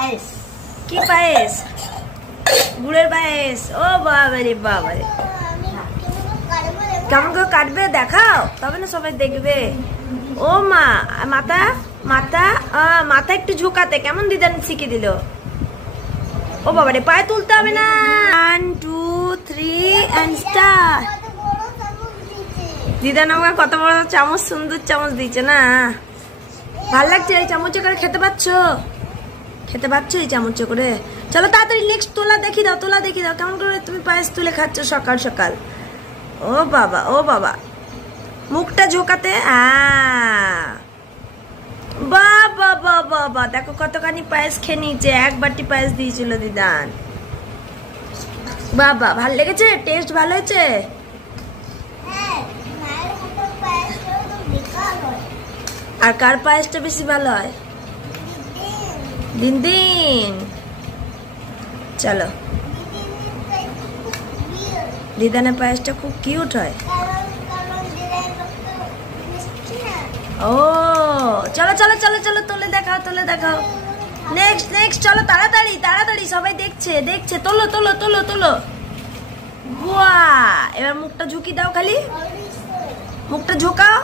পায়েস। কি পায়েস? গুড়ের পায়েস। ও বাবারে বাবারে, কেমন করে কাটবে দেখাও, তবে না সবাই দেখবে। ও মা, মাথা মাথা মাথা একটু ঝুঁকাতে কেমন দিদান শিখিয়ে দিল। ও বাবারে, পায়ে তুলতে হবে না। 1 2 3 and start। দিদান আমাকে কত বড় চামচ, সুন্দর চামচ দিয়েছে না। ভাল লাগছে এই চামচে করে খেতে পাচ্ছো? খেতে পাচ্ছো এই চামচে করে? চলো তাড়াতাড়ি নেক্সট তোলা দেখি দাও, তোলা দেখি দাও কেমন করে তুমি পায়েস তুলে খাচ্ছ সকাল সকাল। ও বাবা, ও বাবা, মুখটা ঝোকাতে। বাবা বাবা বাবা, দেখো কতখানি পায়েস খেয়ে নিয়েছে। 1 বাটি পায়েস দিয়েছিল দিদান। বাবা, ভাল লেগেছে? টেস্ট ভালো হয়েছে? আর কার পায়েসটা বেশি ভালো হয়? দিন দিন। চলো, দিদানের পায়েসটা খুব কিউট হয়। ও চলো চলো চলো চলো, তুলে দেখাও, তুলে দেখাও। নেক্সট নেক্সট, চলো তাড়াতাড়ি তাড়াতাড়ি, সবাই দেখছে দেখছে। তোলো তোলো তোলো তোলো। বাহ, এবার মুখটা ঝুঁকি দাও, খালি মুখটা ঝোঁকাও।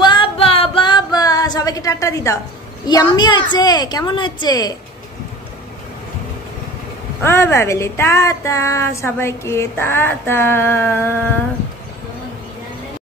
বাবা বাবা, সবাইকে টাটা দি দাও। ইয়াম্মি হয়েছে, কেমন হয়েছে? ও বাবেলি, টাটা সবাইকে, টাটা।